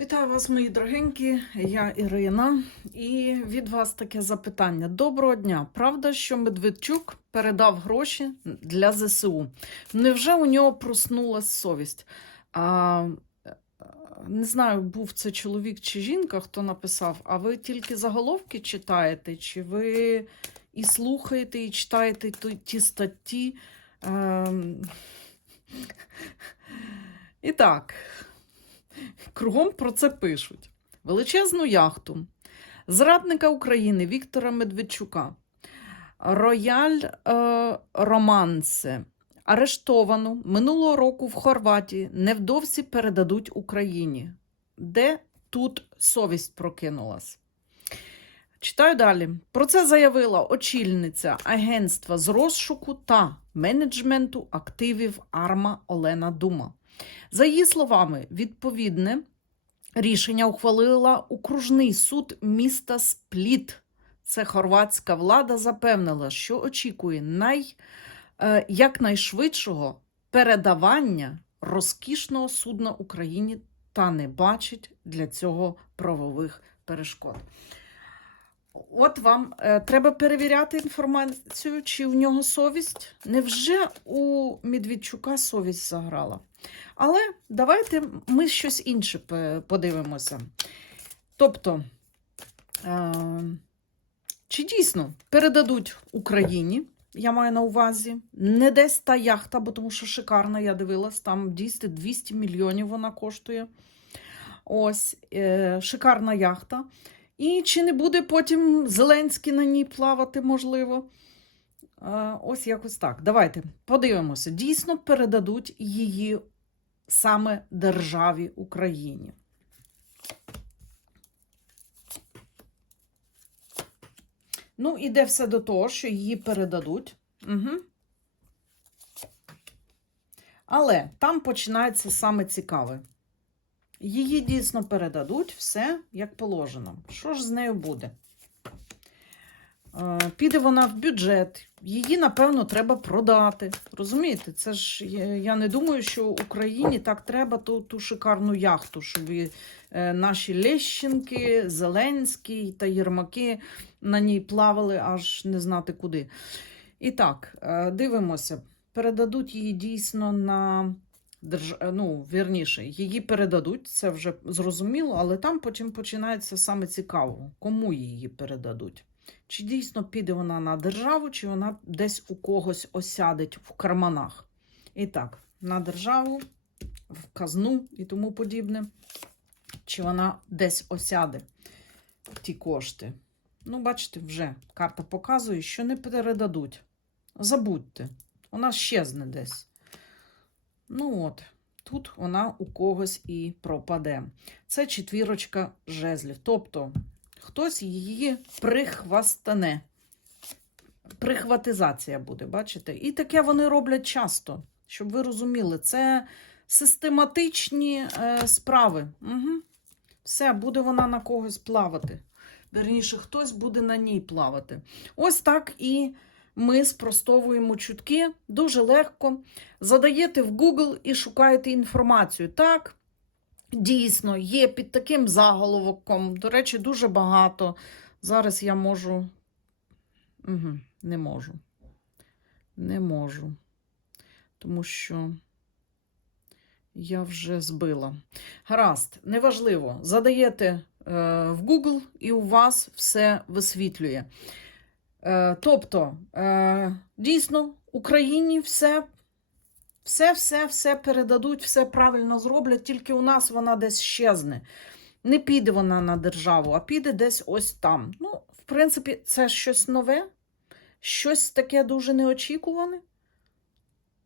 Вітаю вас, мої дорогенькі, я Ірина, і від вас таке запитання. Доброго дня! Правда, що Медведчук передав гроші для ЗСУ? Невже у нього проснулась совість? А, не знаю, був це чоловік чи жінка, хто написав, а ви тільки заголовки читаєте, чи ви і слухаєте, і читаєте ті, ті статті? Ем... І так. Кругом про це пишуть. Величезну яхту зрадника України Віктора Медведчука, Рояль е, Романсе, арештовану минулого року в Хорватії, невдовзі передадуть Україні. Де тут совість прокинулась? Читаю далі. Про це заявила очільниця агентства з розшуку та менеджменту активів Арма Олена Дума. За її словами, відповідне рішення ухвалила окружний суд міста Спліт. Це хорватська влада запевнила, що очікує най, е, якнайшвидшого передавання розкішного судна Україні та не бачить для цього правових перешкод. От вам е, треба перевіряти інформацію, чи в нього совість. Невже у Медведчука совість заграла? Але давайте ми щось інше подивимося. Тобто, е, чи дійсно передадуть Україні, я маю на увазі, не десь та яхта, бо тому що шикарна, я дивилась, там дійсно 200 мільйонів вона коштує. Ось, е, шикарна яхта. І чи не буде потім Зеленський на ній плавати, можливо? Е, Ось якось так. Давайте подивимося. Дійсно передадуть її саме державі Україні. Ну, іде все до того, що її передадуть. Угу. Але там починається саме цікаве. Її дійсно передадуть все як положено. Що ж з нею буде? Е, Піде вона в бюджет, її, напевно, треба продати. Розумієте, це ж я- не думаю, що Україні так треба ту, ту шикарну яхту, щоб е, наші Лещенки, Зеленський та Єрмаки на ній плавали аж не знати куди. І так, е, дивимося, передадуть її дійсно на держ... ну, вірніше, її передадуть, це вже зрозуміло, але там потім починається саме цікаво, кому її передадуть. Чи дійсно піде вона на державу, чи вона десь у когось осядеть в карманах. І так, на державу, в казну і тому подібне, чи вона десь осяде ті кошти. Ну, бачите, вже карта показує, що не передадуть. Забудьте, вона щезне десь. Ну от, тут вона у когось і пропаде. Це четвірочка жезлів. Тобто хтось її прихвастане. Прихватизація буде, бачите? І таке вони роблять часто, щоб ви розуміли, це систематичні е, справи. Угу. Все, буде вона на когось плавати. Верніше, хтось буде на ній плавати. Ось так і ми спростовуємо чутки дуже легко. Задаєте в Google і шукаєте інформацію. Так, дійсно, є під таким заголовком. До речі, дуже багато. Зараз я можу. Угу, не можу. Не можу. Тому що я вже збила. Гаразд, неважливо. Задаєте е, в Google і у вас все висвітлює. Е, тобто, е, дійсно, Україні все, все, все, все передадуть, все правильно зроблять, тільки у нас вона десь щезне. Не піде вона на державу, а піде десь ось там. Ну, в принципі, це щось нове, щось таке дуже неочікуване.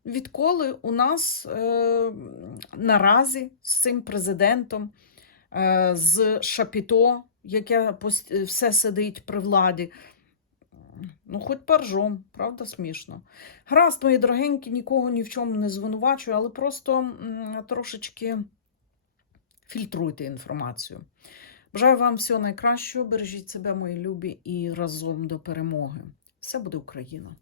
Відколи у нас е, наразі з цим президентом, е, з Шапіто, яке все сидить при владі, Ну, хоч паржом, правда, смішно. Гаразд, мої дорогенькі, нікого ні в чому не звинувачую, але просто трошечки фільтруйте інформацію. Бажаю вам всього найкращого, бережіть себе, мої любі, і разом до перемоги. Все буде Україна!